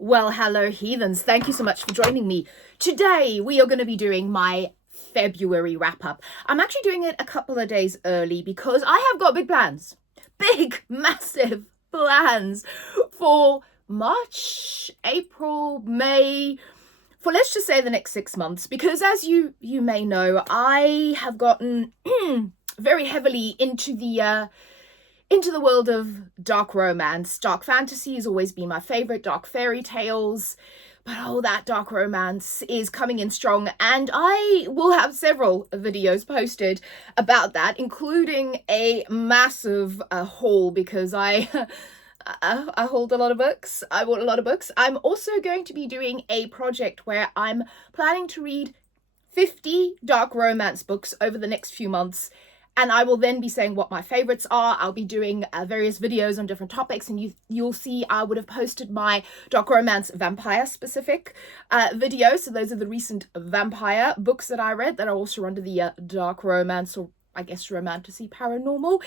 Well, hello, heathens. Thank you so much for joining me. Today, we are going to be doing my February wrap up. I'm actually doing it a couple of days early because I have got big plans. Big, massive plans for March, April, May, for let's just say the next 6 months. Because as you may know, I have gotten very heavily into the world of dark romance. Dark fantasy has always been my favorite, dark fairy tales. But oh, that dark romance is coming in strong, and I will have several videos posted about that, including a massive haul because I hold a lot of books. I bought a lot of books. I'm also going to be doing a project where I'm planning to read 50 dark romance books over the next few months, and I will then be saying what my favorites are. I'll be doing various videos on different topics, and you'll see I would have posted my dark romance vampire specific video. So those are the recent vampire books that I read that are also under the dark romance, or I guess romantasy paranormal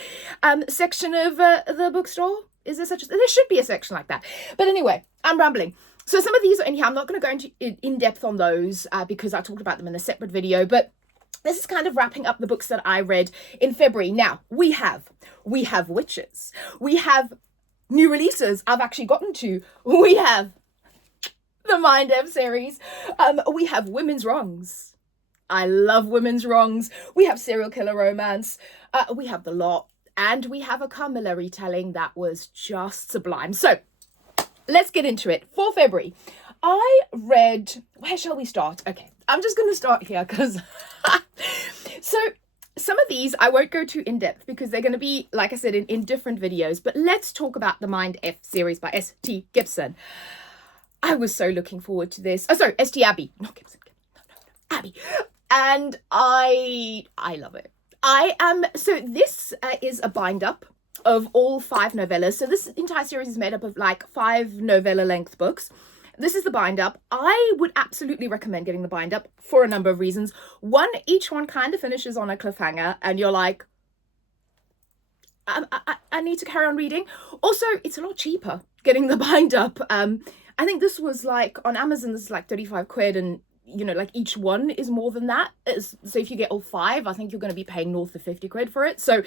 section of the bookstore. Is there such a... There should be a section like that. But anyway, I'm rambling. So some of these are in here. I'm not going to go into in depth on those because I talked about them in a separate video, but this is kind of wrapping up the books that I read in February. Now, we have Witches. We have new releases I've actually gotten to. We have the Mind F series. We have Women's Wrongs. I love Women's Wrongs. We have serial killer romance. We have The Lot. And we have a Carmilla retelling that was just sublime. So, let's get into it. For February, I read... Where shall we start? Okay, I'm just going to start here because... So, some of these I won't go too in-depth because they're going to be, like I said, in different videos. But let's talk about the Mind F series by S.T. Gibson. I was so looking forward to this. Oh, sorry, S.T. Abbey. Not Gibson. No. Abbey. And I love it. So this is a bind-up of all 5 novellas. So this entire series is made up of like 5 novella-length books. This is the bind-up. I would absolutely recommend getting the bind-up for a number of reasons. One, each one kind of finishes on a cliffhanger, and you're like, I need to carry on reading. Also, it's a lot cheaper getting the bind-up. I think this was like, on Amazon, this is like 35 quid, and you know, like each one is more than that. So if you get all 5, I think you're going to be paying north of 50 quid for it. So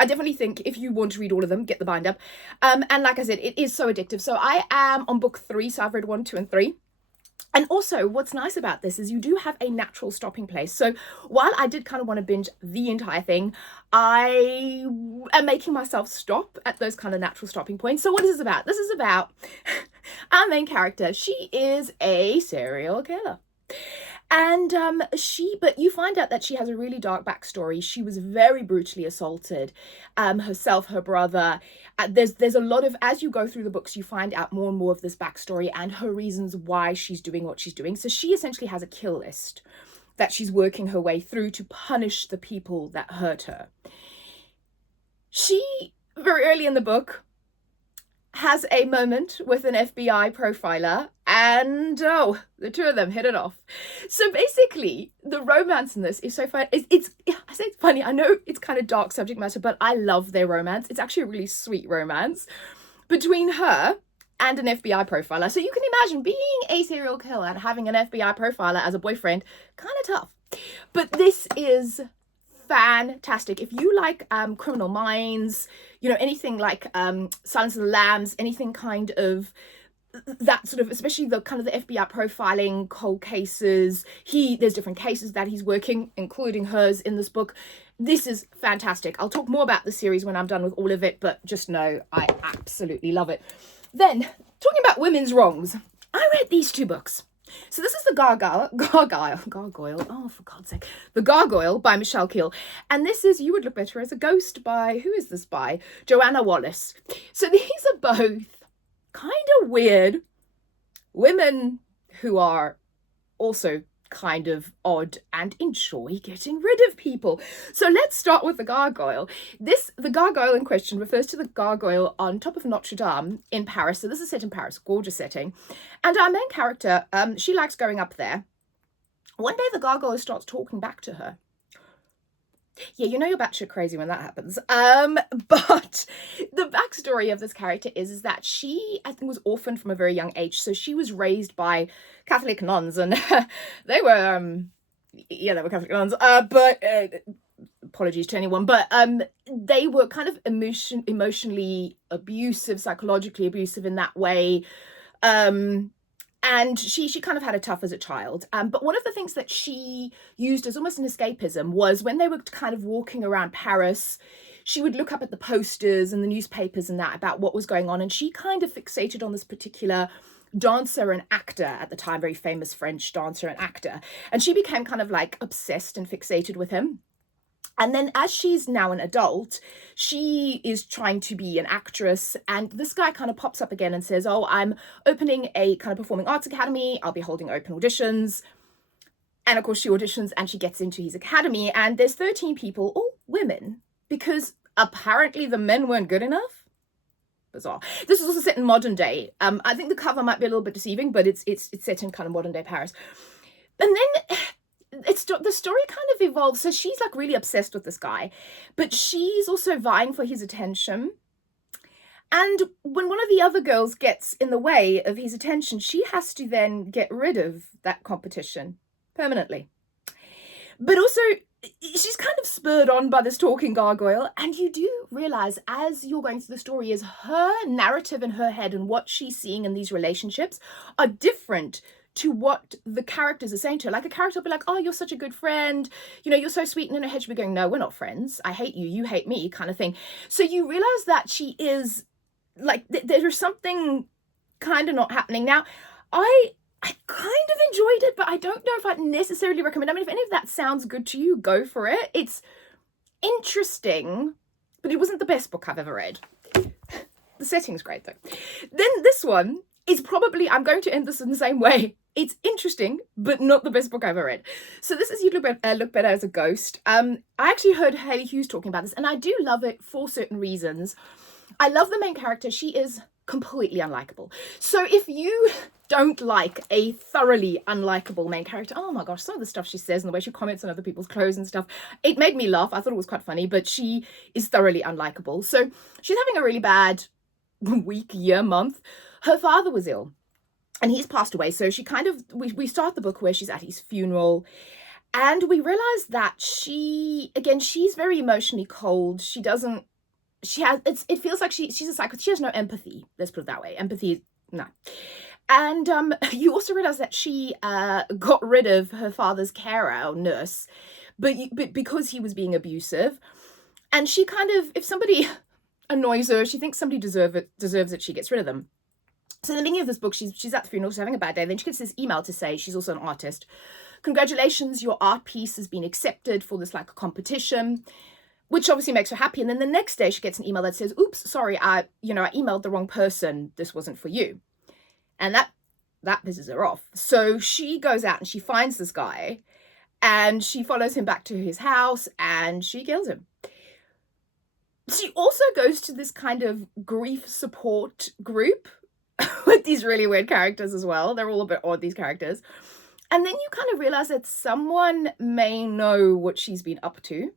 I definitely think if you want to read all of them, get the bind up. And like I said, it is so addictive. So I am on book 3, so I've read 1, 2, and 3. And also, what's nice about this is you do have a natural stopping place. So while I did kind of want to binge the entire thing, I am making myself stop at those kind of natural stopping points. So what is this about? This is about our main character. She is a serial killer. And but you find out that she has a really dark backstory. She was very brutally assaulted, herself, her brother. There's a lot of, as you go through the books, you find out more and more of this backstory and her reasons why she's doing what she's doing. So she essentially has a kill list that she's working her way through to punish the people that hurt her. She, very early in the book, has a moment with an FBI profiler, and oh, the two of them hit it off. So basically, the romance in this is so fun. I say it's funny. I know it's kind of dark subject matter, but I love their romance. It's actually a really sweet romance between her and an FBI profiler. So you can imagine being a serial killer and having an FBI profiler as a boyfriend, kind of tough. But this is fantastic. If you like Criminal Minds, you know, anything like Silence of the Lambs, anything kind of that sort of, especially the kind of the FBI profiling, cold cases, there's different cases that he's working, including hers in this book. This is fantastic. I'll talk more about the series when I'm done with all of it, but just know I absolutely love it. Then, talking about Women's Wrongs, I read these 2 books. So this is the Gargoyle, oh, for God's sake, The Gargoyle by Michelle Keel. And this is You Would Look Better as a Ghost by, who is this by? Joanna Wallace. So these are both kind of weird women who are also kind of odd and enjoy getting rid of people. So let's start with the Gargoyle. The Gargoyle in question refers to the gargoyle on top of Notre Dame in Paris. So this is set in Paris, gorgeous setting. And our main character, she likes going up there. One day the gargoyle starts talking back to her. Yeah, you know you're batshit crazy when that happens. But the backstory of this character is that she, I think, was orphaned from a very young age. So she was raised by Catholic nuns, and they were, yeah, they were Catholic nuns. But apologies to anyone, but they were kind of emotionally abusive, psychologically abusive in that way. And she kind of had it tough as a child. But one of the things that she used as almost an escapism was when they were kind of walking around Paris, she would look up at the posters and the newspapers and that about what was going on. And she kind of fixated on this particular dancer and actor at the time, very famous French dancer and actor. And she became kind of like obsessed and fixated with him. And then as she's now an adult, she is trying to be an actress. And this guy kind of pops up again and says, oh, I'm opening a kind of performing arts academy. I'll be holding open auditions. And of course she auditions and she gets into his academy. And there's 13 people, all women, because apparently the men weren't good enough. Bizarre. This is also set in modern day. I think the cover might be a little bit deceiving, but it's set in kind of modern day Paris. And then the story kind of evolves. So she's like really obsessed with this guy, but she's also vying for his attention. And when one of the other girls gets in the way of his attention, she has to then get rid of that competition permanently. But also, she's kind of spurred on by this talking gargoyle. And you do realize as you're going through the story is her narrative in her head and what she's seeing in these relationships are different to what the characters are saying to her. Like a character will be like, oh, you're such a good friend, you know, you're so sweet, and in her head she'll be going, no, we're not friends, I hate you, you hate me, kind of thing. So you realize that she is like there's something kind of not happening. Now I kind of enjoyed it, but I don't know if I'd necessarily recommend. I mean, if any of that sounds good to you, go for it. It's interesting, but it wasn't the best book I've ever read. The setting's great though. Then this one is probably, I'm going to end this in the same way. It's interesting, but not the best book I've ever read. So this is You Look Better as a Ghost. I actually heard Hayley Hughes talking about this, and I do love it for certain reasons. I love the main character. She is completely unlikable. So if you don't like a thoroughly unlikable main character, oh my gosh, some of the stuff she says and the way she comments on other people's clothes and stuff, it made me laugh. I thought it was quite funny, but she is thoroughly unlikable. So she's having a really bad week, year, month. Her father was ill and he's passed away. So she kind of, we start the book where she's at his funeral, and we realize that she's very emotionally cold. It feels like she's a psycho. She has no empathy. Let's put it that way. Empathy, no. And you also realize that she got rid of her father's carer or nurse, but because he was being abusive. And she kind of, if somebody annoys her, she thinks somebody deserves it, she gets rid of them. So in the beginning of this book, she's at the funeral, she's having a bad day. Then she gets this email to say, she's also an artist, congratulations, your art piece has been accepted for this like competition, which obviously makes her happy. And then the next day she gets an email that says, oops, sorry, I emailed the wrong person, this wasn't for you. And that pisses her off. So she goes out and she finds this guy and she follows him back to his house and she kills him. She also goes to this kind of grief support group with these really weird characters as well. They're all a bit odd, these characters. And then you kind of realize that someone may know what she's been up to.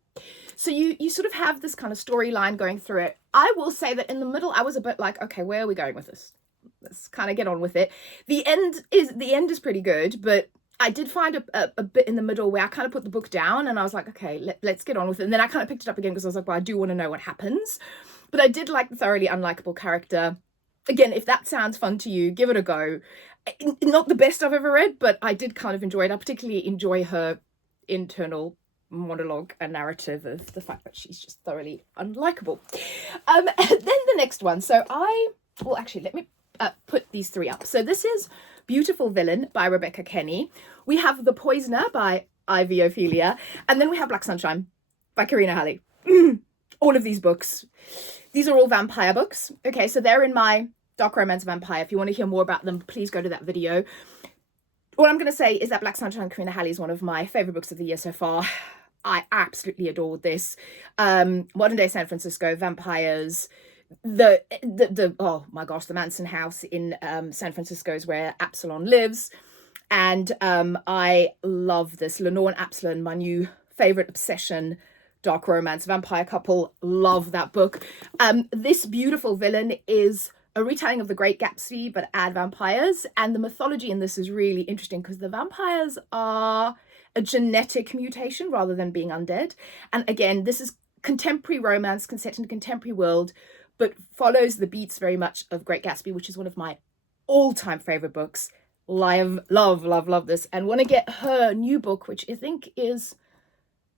So you sort of have this kind of storyline going through it. I will say that in the middle, I was a bit like, okay, where are we going with this? Let's kind of get on with it. The end is pretty good, but I did find a bit in the middle where I kind of put the book down and I was like, okay, let's get on with it. And then I kind of picked it up again because I was like, well, I do want to know what happens. But I did like the thoroughly unlikable character. Again, if that sounds fun to you, give it a go. Not the best I've ever read, but I did kind of enjoy it. I particularly enjoy her internal monologue and narrative of the fact that she's just thoroughly unlikable. And then the next one. So actually, let me put these three up. So this is Beautiful Villain by Rebecca Kenny. We have The Poisoner by Ivy Ophelia. And then we have Black Sunshine by Karina Halley. All of these books. These are all vampire books. Okay, so they're in my Dark Romance Vampire. If you want to hear more about them, please go to that video. What I'm going to say is that Black Sunshine, Karina Halley, is one of my favourite books of the year so far. I absolutely adored this. Modern day San Francisco, vampires, the oh my gosh, the Manson house in San Francisco is where Absalom lives. And I love this. Lenore and Absalom, my new favourite obsession dark romance, vampire couple. Love that book. This beautiful villain is a retelling of The Great Gatsby, but add vampires. And the mythology in this is really interesting because the vampires are a genetic mutation rather than being undead. And again, this is contemporary romance, set in a contemporary world, but follows the beats very much of Great Gatsby, which is one of my all-time favorite books. Love this, and want to get her new book, which I think is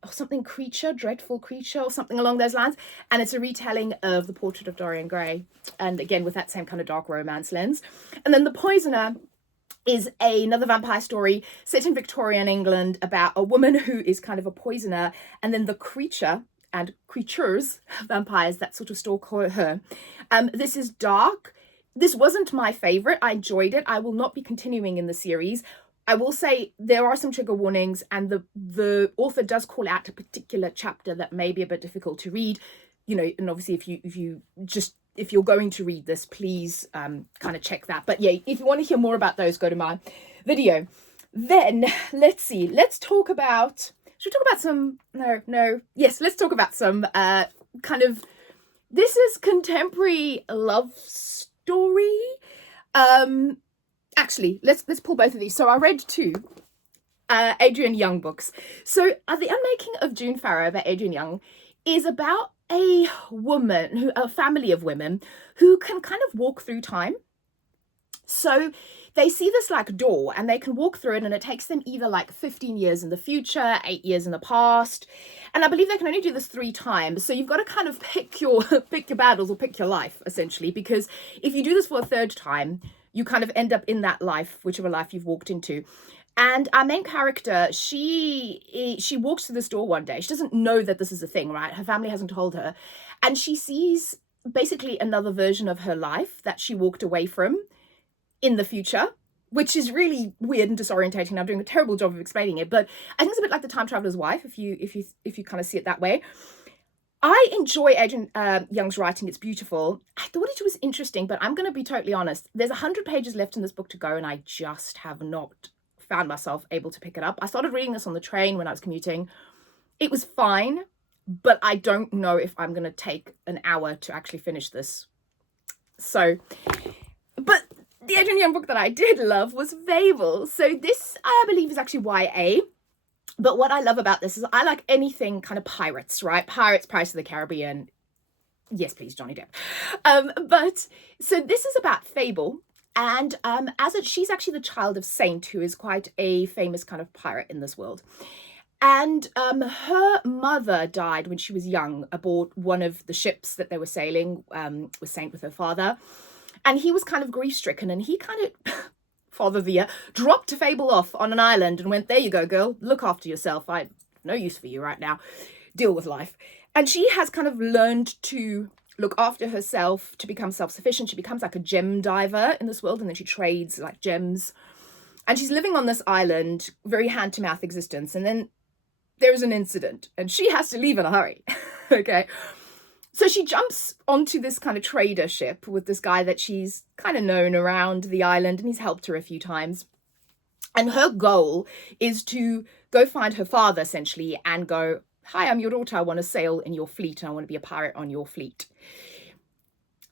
something creature, dreadful creature, or something along those lines. And it's a retelling of The Portrait of Dorian Gray, and again with that same kind of dark romance lens. And then The Poisoner is another vampire story set in Victorian England about a woman who is kind of a poisoner, and then the creature and creatures, vampires that sort of stalk her. This is dark. This wasn't my favorite. I enjoyed it. I will not be continuing in the series. I will say there are some trigger warnings, and the author does call out a particular chapter that may be a bit difficult to read. You know, and obviously if you're going to read this, please kind of check that. But yeah, if you want to hear more about those, go to my video. Then let's see. Let's talk about. Should we talk about some? No. Yes, let's talk about some kind of. This is contemporary love story. Actually, let's pull both of these. So I read two Adrian Young books. So The Unmaking of June Farrow by Adrian Young is about a family of women who can kind of walk through time. So they see this like door and they can walk through it, and it takes them either like 15 years in the future, 8 years in the past. And I believe they can only do this 3 times. So you've got to kind of pick your battles or pick your life, essentially, because if you do this for a 3rd time, you kind of end up in that life, whichever life you've walked into. And our main character, she walks through this door one day. She doesn't know that this is a thing, right? Her family hasn't told her. And she sees basically another version of her life that she walked away from in the future, which is really weird and disorientating. I'm doing a terrible job of explaining it, but I think it's a bit like The Time Traveler's Wife, if you kind of see it that way. I enjoy Adrian Young's writing. It's beautiful. I thought it was interesting, but I'm going to be totally honest. There's 100 pages left in this book to go, and I just have not found myself able to pick it up. I started reading this on the train when I was commuting. It was fine, but I don't know if I'm going to take an hour to actually finish this. So, but the Adrian Young book that I did love was Fable. So this, I believe, is actually YA. But what I love about this is I like anything kind of pirates, right? Pirates, Pirates of the Caribbean. Yes, please, Johnny Depp. But so this is about Fable. And she's actually the child of Saint, who is quite a famous kind of pirate in this world. And her mother died when she was young aboard one of the ships that they were sailing with Saint with her father. And he was kind of grief-stricken, and he kind of, Father of the Year, dropped Fable off on an island and went, there you go, girl, look after yourself. I have no use for you right now. Deal with life. And she has kind of learned to look after herself, to become self-sufficient. She becomes like a gem diver in this world, and then she trades like gems. And she's living on this island, very hand-to-mouth existence. And then there's an incident, and she has to leave in a hurry. Okay. So she jumps onto this kind of trader ship with this guy that she's kind of known around the island, and he's helped her a few times. And her goal is to go find her father, essentially, and go, hi, I'm your daughter. I want to sail in your fleet, and I want to be a pirate on your fleet.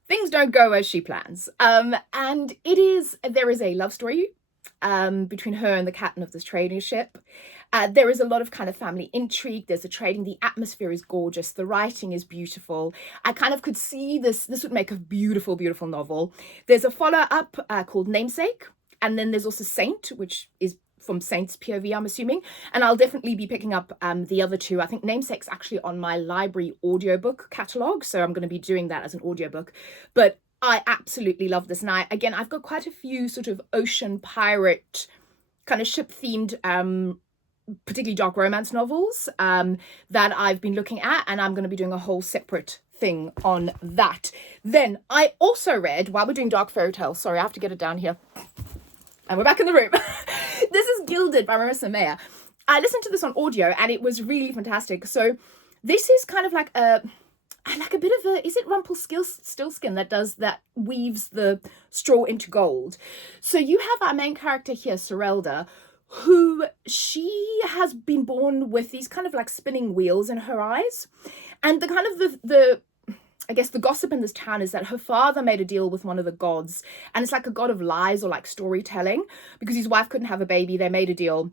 Things don't go as she plans. And there is a love story between her and the captain of this trading ship. There is a lot of kind of family intrigue. There's a trading. The atmosphere is gorgeous. The writing is beautiful. I kind of could see this would make a beautiful, beautiful novel. There's a follow-up called Namesake. And then there's also Saint, which is from Saint's POV, I'm assuming. And I'll definitely be picking up the other two. I think Namesake's actually on my library audiobook catalogue. So I'm going to be doing that as an audiobook. But I absolutely love this. And I've got quite a few sort of ocean pirate kind of ship-themed particularly dark romance novels that I've been looking at, and I'm going to be doing a whole separate thing on that. Then I also read, while we're doing dark fairy tales, sorry, I have to get it down here, and we're back in the room. This is Gilded by Marissa Meyer. I listened to this on audio, and it was really fantastic. So this is kind of like a bit of a, is it Rumpelstiltskin that weaves the straw into gold? So you have our main character here, Serelda, who she has been born with these kind of like spinning wheels in her eyes. And the kind of the I guess the gossip in this town is that her father made a deal with one of the gods, and it's like a god of lies or like storytelling, because his wife couldn't have a baby. They made a deal.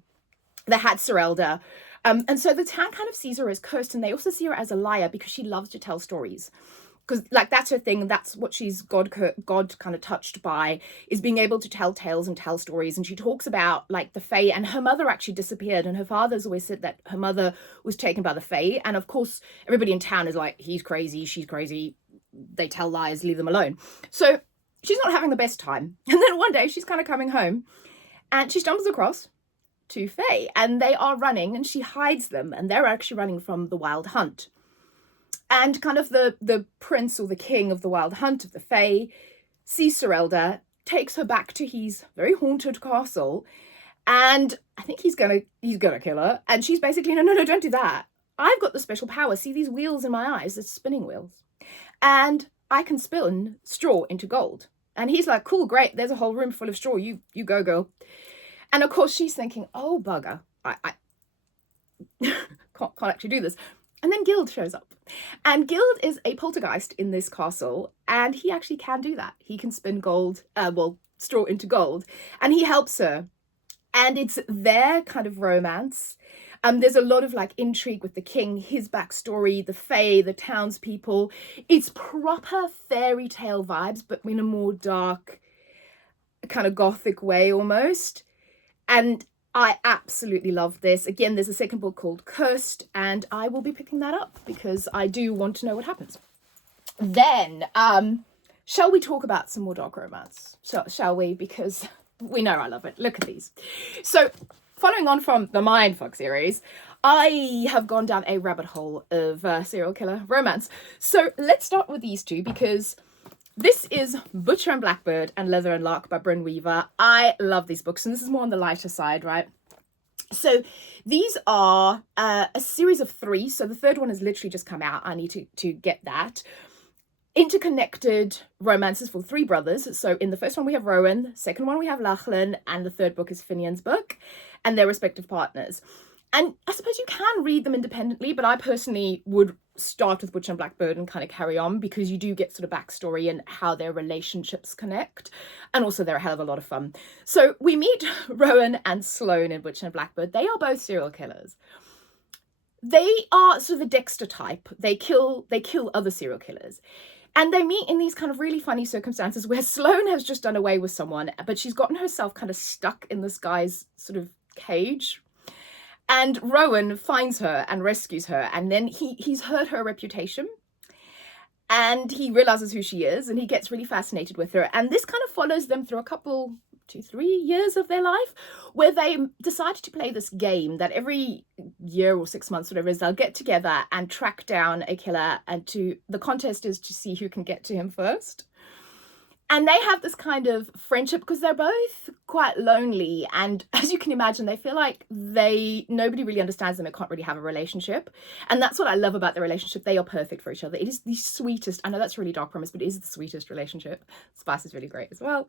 They had Serelda. And so the town kind of sees her as cursed, and they also see her as a liar because she loves to tell stories. Because like that's her thing. That's what she's God kind of touched by, is being able to tell tales and tell stories. And she talks about like the Fae, and her mother actually disappeared, and her father's always said that her mother was taken by the Fae. And of course, everybody in town is like, he's crazy, she's crazy. They tell lies, leave them alone. So she's not having the best time. And then one day she's kind of coming home, and she stumbles across two Fae, and they are running, and she hides them, and they're actually running from the Wild Hunt. And kind of the prince or the king of the Wild Hunt of the Fae sees Serelda, takes her back to his very haunted castle, and I think he's gonna kill her. And she's basically, no, don't do that. I've got the special power. See these wheels in my eyes? It's spinning wheels. And I can spin straw into gold. And he's like, cool, great. There's a whole room full of straw. You go, girl. And of course she's thinking, oh, bugger. I can't actually do this. And then Guild shows up. And Guild is a poltergeist in this castle, and he actually can do that. He can spin straw into gold, and he helps her. And it's their kind of romance. There's a lot of like intrigue with the king, his backstory, the Fae, the townspeople. It's proper fairy tale vibes, but in a more dark, kind of gothic way almost. And I absolutely love this. Again, there's a second book called Cursed, and I will be picking that up because I do want to know what happens. Then, shall we talk about some more dark romance? Shall we? Because we know I love it. Look at these. So, following on from the Mindfuck series, I have gone down a rabbit hole of serial killer romance. So, let's start with these two, because this is Butcher and Blackbird and Leather and Lark by Bryn Weaver. I love these books, and this is more on the lighter side, right? So these are a series of 3. So the third one has literally just come out. I need to get that. Interconnected romances for 3 brothers. So in the first one we have Rowan, second one we have Lachlan, and the third book is Finian's book and their respective partners. And I suppose you can read them independently, but I personally would start with Butcher and Blackbird and kind of carry on, because you do get sort of backstory and how their relationships connect. And also they're a hell of a lot of fun. So we meet Rowan and Sloane in Butcher and Blackbird. They are both serial killers. They are sort of the Dexter type. They kill other serial killers. And they meet in these kind of really funny circumstances where Sloane has just done away with someone, but she's gotten herself kind of stuck in this guy's sort of cage. And Rowan finds her and rescues her, and then he's hurt her reputation, and he realizes who she is, and he gets really fascinated with her. And this kind of follows them through a couple, 2-3 years of their life, where they decided to play this game that every year or 6 months, whatever it is, they'll get together and track down a killer, and the contest is to see who can get to him first. And they have this kind of friendship because they're both quite lonely. And as you can imagine, they feel like nobody really understands them and can't really have a relationship. And that's what I love about their relationship. They are perfect for each other. It is the sweetest. I know that's really dark promise, but it is the sweetest relationship. Spice is really great as well.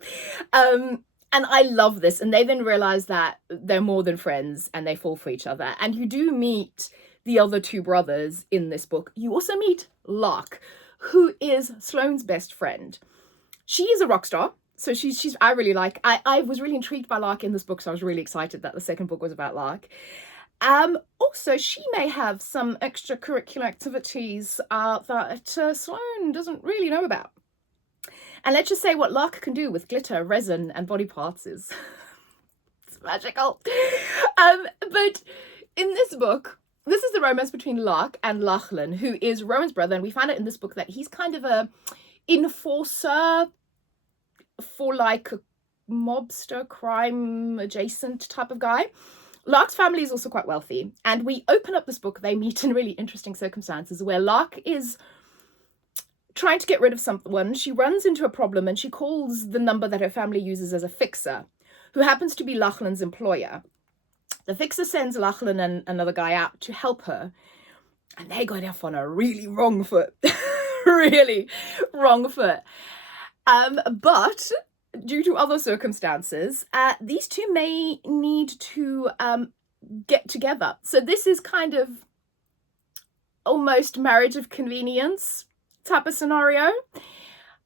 And I love this. And they then realize that they're more than friends and they fall for each other. And you do meet the other 2 brothers in this book. You also meet Lark, who is Sloane's best friend. She is a rock star, so I really like. I was really intrigued by Lark in this book, so I was really excited that the second book was about Lark. Also, she may have some extracurricular activities that Sloane doesn't really know about. And let's just say what Lark can do with glitter, resin, and body parts is it's magical. But in this book, this is the romance between Lark and Lachlan, who is Rowan's brother, and we find out in this book that he's kind of a enforcer for like a mobster crime adjacent type of guy. Lark's family is also quite wealthy, and we open up this book. They meet in really interesting circumstances where Lark is trying to get rid of someone. She runs into a problem and she calls the number that her family uses as a fixer, who happens to be Lachlan's employer. The fixer sends Lachlan and another guy out to help her, and they got off on a really wrong foot. Really wrong foot. But due to other circumstances, these two may need to get together. So this is kind of almost marriage of convenience type of scenario.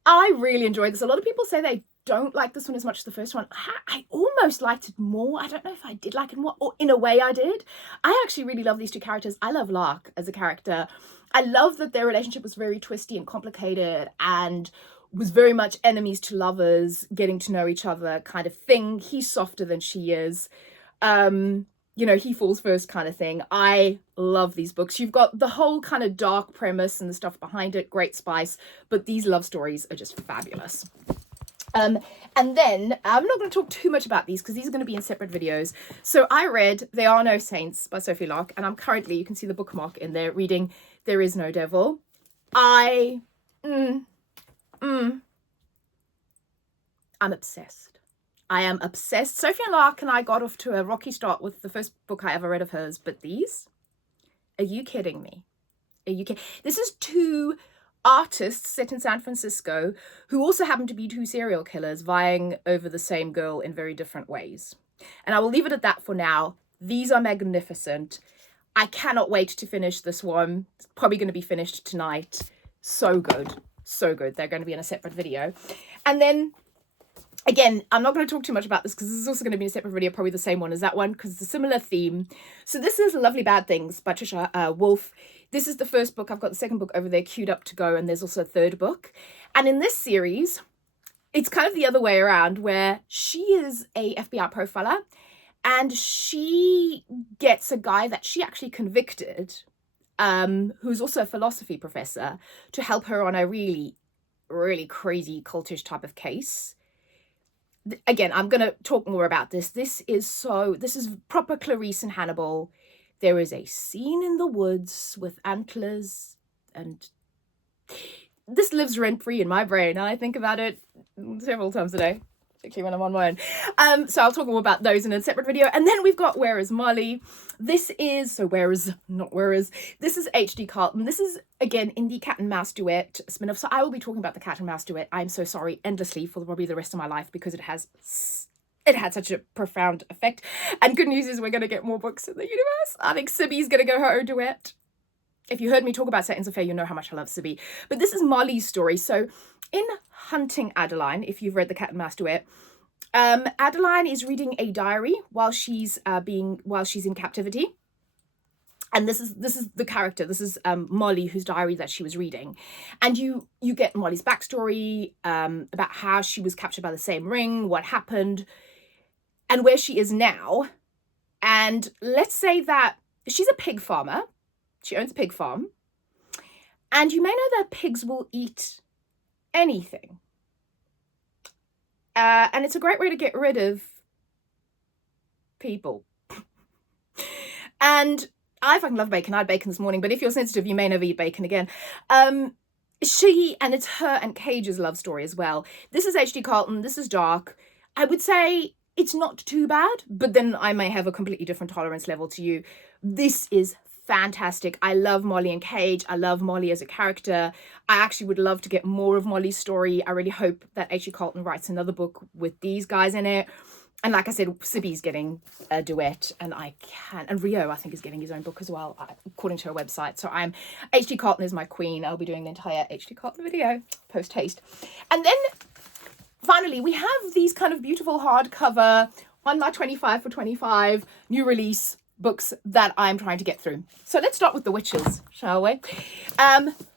I really enjoyed this. A lot of people say they don't like this one as much as the first one. I almost liked it more. I don't know if I did like it more, or in a way I did. I actually really love these two characters. I love Lark as a character. I love that their relationship was very twisty and complicated and was very much enemies to lovers, getting to know each other kind of thing. He's softer than she is. You know, he falls first kind of thing. I love these books. You've got the whole kind of dark premise and the stuff behind it, great spice, but these love stories are just fabulous. And then I'm not going to talk too much about these because these are going to be in separate videos. So I read They Are No Saints by Sophie Lark, and I'm currently, you can see the bookmark in there, reading There Is No Devil. I'm obsessed. I am obsessed. Sophie Lark and I got off to a rocky start with the first book I ever read of hers, but these? Are you kidding me? Are you kidding? This is two artists set in San Francisco who also happen to be two serial killers vying over the same girl in very different ways. And I will leave it at that for now. These are magnificent. I cannot wait to finish this one. It's probably going to be finished tonight. So good. So good. They're going to be in a separate video. And then again, I'm not going to talk too much about this because this is also going to be a separate video, probably the same one as that one because it's a similar theme. So this is Lovely Bad Things by Trisha Wolfe. This is the first book. I've got the second book over there queued up to go, and there's also a third book. And in this series, it's kind of the other way around, where she is a FBI profiler and she gets a guy that she actually convicted, who's also a philosophy professor, to help her on a really, really crazy cultish type of case. Again, I'm going to talk more about this. This is proper Clarice and Hannibal. There is a scene in the woods with antlers, and this lives rent-free in my brain. And I think about it several times a day, particularly when I'm on my own. So I'll talk more about those in a separate video. And then we've got Where Is Molly? This is, this is H.D. Carlton. This is, again, in the Cat and Mouse Duet spin-off. So I will be talking about the Cat and Mouse Duet, I'm so sorry, endlessly for probably the rest of my life because it had such a profound effect. And good news is we're going to get more books in the universe. I think Sibby's going to get her own duet. If you heard me talk about Satan's Affair, you know how much I love Sibby. But this is Molly's story. So in Hunting Adeline, if you've read the Cat and Mouse Duet, Adeline is reading a diary while she's in captivity. And this is the character. This is Molly, whose diary that she was reading. And you get Molly's backstory about how she was captured by the same ring, what happened, and where she is now. And let's say that she's a pig farmer. She owns a pig farm. And you may know that pigs will eat anything. And it's a great way to get rid of people. And I fucking love bacon. I had bacon this morning, but if you're sensitive, you may never eat bacon again. And it's her and Cage's love story as well. This is H.D. Carlton. This is dark. I would say it's not too bad, but then I may have a completely different tolerance level to you. This is fantastic. I love Molly and Cage. I love Molly as a character. I actually would love to get more of Molly's story. I really hope that H.D. Carlton writes another book with these guys in it. And like I said, Sibby's getting a duet, and Rio, I think, is getting his own book as well, according to her website. So H.D. Carlton is my queen. I'll be doing the entire H.D. Carlton video post-haste. And then finally, we have these kind of beautiful hardcover, on my 25 for 25 new release books that I'm trying to get through. So let's start with The Witches, shall we?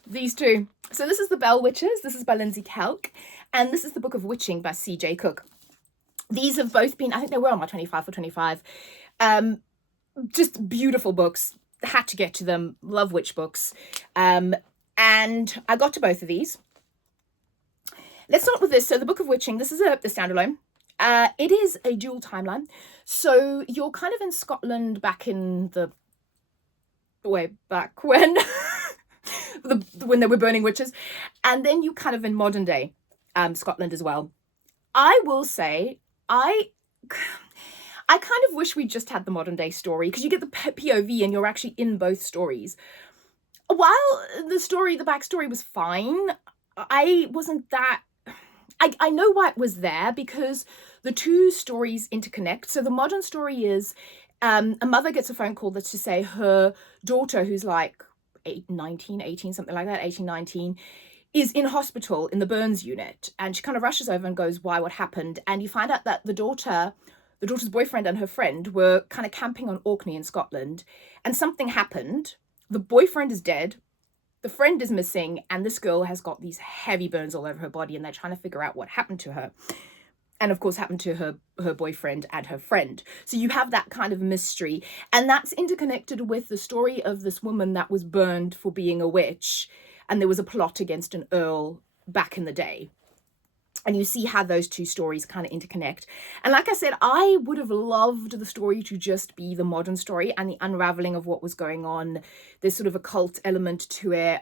These two. So this is The Bell Witches. This is by Lindsay Kelk. And this is The Book of Witching by C.J. Cook. These have both been, I think they were on my 25 for 25. Just beautiful books. Had to get to them. Love witch books. And I got to both of these. Let's start with this. So The Book of Witching, this is a standalone. It is a dual timeline. So you're kind of in Scotland back in way back when, when they were burning witches. And then you kind of in modern day Scotland as well. I will say, I kind of wish we just had the modern day story, because you get the POV and you're actually in both stories. While the backstory was fine, I I know why it was there, because the two stories interconnect. So the modern story is a mother gets a phone call that's to say her daughter, who's like 18, something like that, 18, 19, is in hospital in the burns unit. And she kind of rushes over and goes, why, what happened? And you find out that the daughter's boyfriend and her friend were kind of camping on Orkney in Scotland, and something happened. The boyfriend is dead, the friend is missing, and this girl has got these heavy burns all over her body, and they're trying to figure out what happened to her. And of course happened to her boyfriend and her friend. So you have that kind of mystery, and that's interconnected with the story of this woman that was burned for being a witch, and there was a plot against an earl back in the day. And you see how those two stories kind of interconnect. And like I said, I would have loved the story to just be the modern story and the unraveling of what was going on. There's sort of a cult element to it.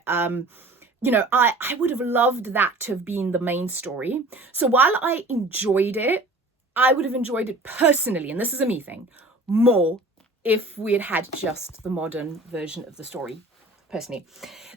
You know, I would have loved that to have been the main story. So while I enjoyed it, I would have enjoyed it personally, and this is a me thing, more if we had had just the modern version of the story. Personally.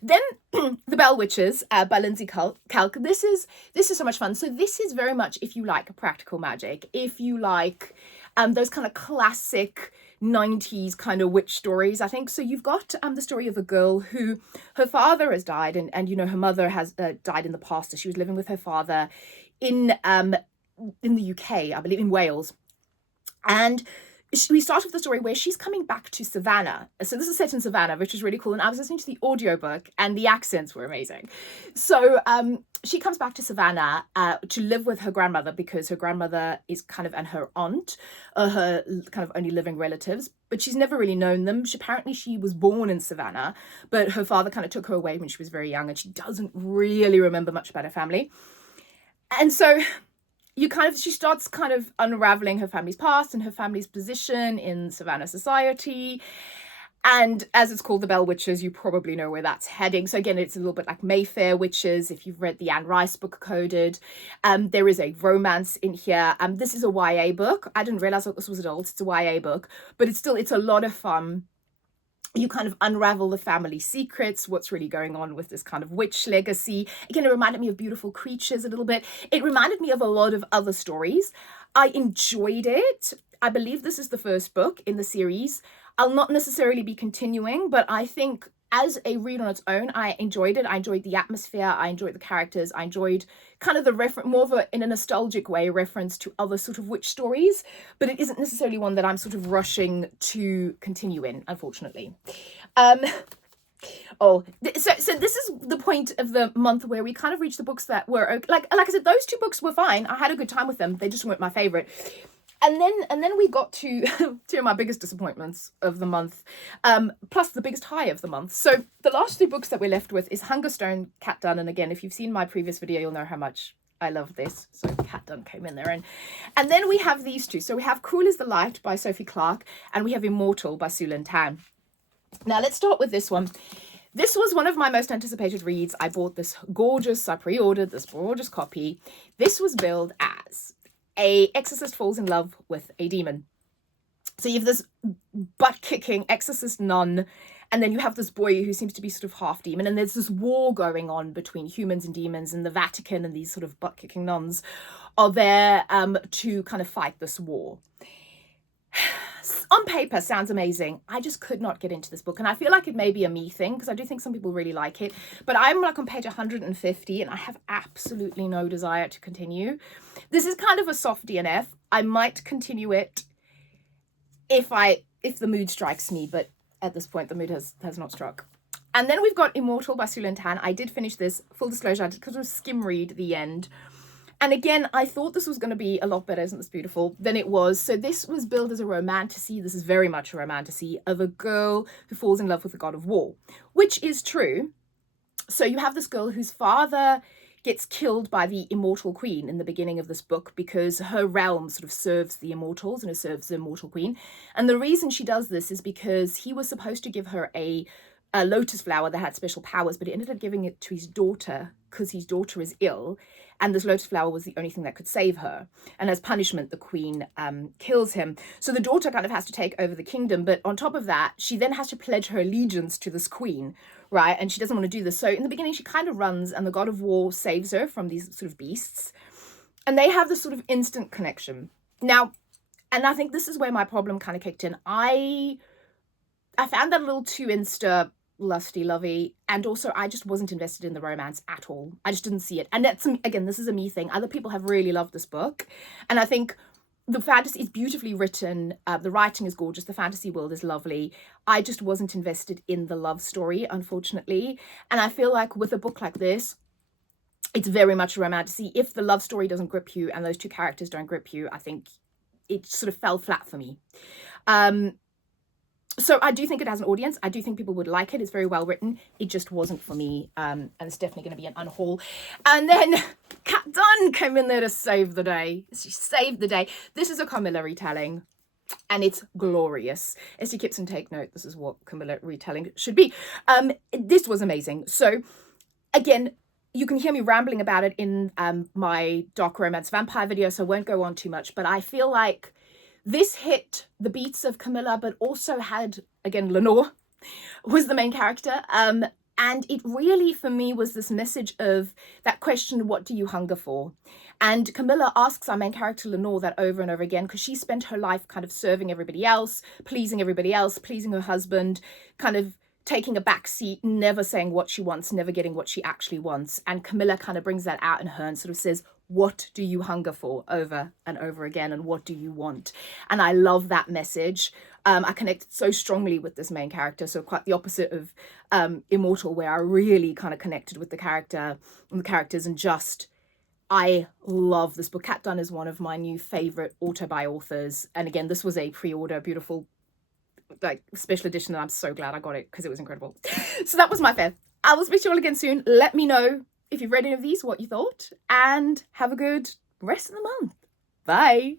Then The Bell Witches by Lindsay Kalk. This is so much fun. So this is very much if you like practical magic, if you like those kind of classic 90s kind of witch stories, I think. So you've got the story of a girl who, her father has died, and you know, her mother has died in the past. So she was living with her father in the UK, I believe, in Wales. And we start with the story where she's coming back to Savannah. So this is set in Savannah, which is really cool. And I was listening to the audiobook and the accents were amazing. So she comes back to Savannah to live with her grandmother, because her grandmother is kind of, and her aunt are her kind of only living relatives, but she's never really known them. Apparently she was born in Savannah, but her father kind of took her away when she was very young, and she doesn't really remember much about her family. And so she starts kind of unraveling her family's past and her family's position in Savannah society. And as it's called, The Bell Witches, you probably know where that's heading. So again, it's a little bit like Mayfair Witches, if you've read the Anne Rice book, Coded. There is a romance in here. This is a YA book. I didn't realize that this was adult. It's a YA book, but it's a lot of fun. You kind of unravel the family secrets, what's really going on with this kind of witch legacy. Again, it reminded me of Beautiful Creatures a little bit. It reminded me of a lot of other stories. I enjoyed it. I believe this is the first book in the series. I'll not necessarily be continuing, but I think as a read on its own, I enjoyed it. I enjoyed the atmosphere. I enjoyed the characters. I enjoyed kind of the reference, more of a, in a nostalgic way, reference to other sort of witch stories, but it isn't necessarily one that I'm sort of rushing to continue in, unfortunately. So this is the point of the month where we kind of reached the books that were, like I said, those two books were fine. I had a good time with them. They just weren't my favorite. And then we got to two of my biggest disappointments of the month, plus the biggest high of the month. So the last two books that we're left with is Hungerstone, Cat Dunn. And again, if you've seen my previous video, you'll know how much I love this. So Cat Dunn came in there. And then we have these two. So we have Cruel is the Light by Sophie Clark, and we have Immortal by Sue Lynn Tan. Now let's start with this one. This was one of my most anticipated reads. I pre-ordered this gorgeous copy. This was billed as a exorcist falls in love with a demon. So you have this butt-kicking exorcist nun, and then you have this boy who seems to be sort of half demon, and there's this war going on between humans and demons, and the Vatican and these sort of butt-kicking nuns are there to kind of fight this war. On paper, sounds amazing. I just could not get into this book, and I feel like it may be a me thing, because I do think some people really like it, but I'm like on page 150, and I have absolutely no desire to continue. This is kind of a soft DNF. I might continue it if the mood strikes me, but at this point, the mood has not struck. And then we've got Immortal by Sue Lynn Tan. I did finish this, full disclosure, I did sort of skim read the end. And again, I thought this was going to be a lot better, isn't this beautiful, than it was. So this was billed as a romantasy. This is very much a romantasy of a girl who falls in love with the god of war, which is true. So you have this girl whose father gets killed by the immortal queen in the beginning of this book, because her realm sort of serves the immortals and it serves the immortal queen. And the reason she does this is because he was supposed to give her a lotus flower that had special powers, but he ended up giving it to his daughter because his daughter is ill, and this lotus flower was the only thing that could save her. And as punishment, the queen kills him. So the daughter kind of has to take over the kingdom, but on top of that, she then has to pledge her allegiance to this queen, right? And she doesn't want to do this. So in the beginning, she kind of runs, and the god of war saves her from these sort of beasts. and they have this sort of instant connection. Now, and I think this is where my problem kind of kicked in. I found that a little too insta lusty lovey, and also I just wasn't invested in the romance at all. I just didn't see it. And that's, again, this is a me thing. Other people have really loved this book, and I think the fantasy is beautifully written, the writing is gorgeous, the fantasy world is lovely. I just wasn't invested in the love story, unfortunately. And I feel like with a book like this, it's very much a romantasy. If the love story doesn't grip you and those two characters don't grip you, I think it sort of fell flat for me. So I do think it has an audience. I do think people would like it. It's very well written. It just wasn't for me. And it's definitely going to be an unhaul. And then Kat Dunn came in there to save the day. She saved the day. This is a Camilla retelling, and it's glorious. Esty Kipson, take note. This is what Camilla retelling should be. This was amazing. So again, you can hear me rambling about it in my dark romance vampire video, so I won't go on too much. But I feel like this hit the beats of Camilla, but also had, again, Lenore was the main character. And it really, for me, was this message of that question, what do you hunger for? And Camilla asks our main character, Lenore, that over and over again, because she spent her life kind of serving everybody else, pleasing her husband, kind of taking a back seat, never saying what she wants, never getting what she actually wants. And Camilla kind of brings that out in her and sort of says, what do you hunger for, over and over again, and what do you want? And I love that message. I connected so strongly with this main character, so quite the opposite of Immortal, where I really kind of connected with the character and the characters, and just, I love this book. Kat Dunn is one of my new favorite auto-buy authors, and again, this was a pre-order, beautiful, like, special edition, and I'm so glad I got it because it was incredible. So that was my fave. I will speak to you all again soon. Let me know if you've read any of these, what you thought, and have a good rest of the month. Bye.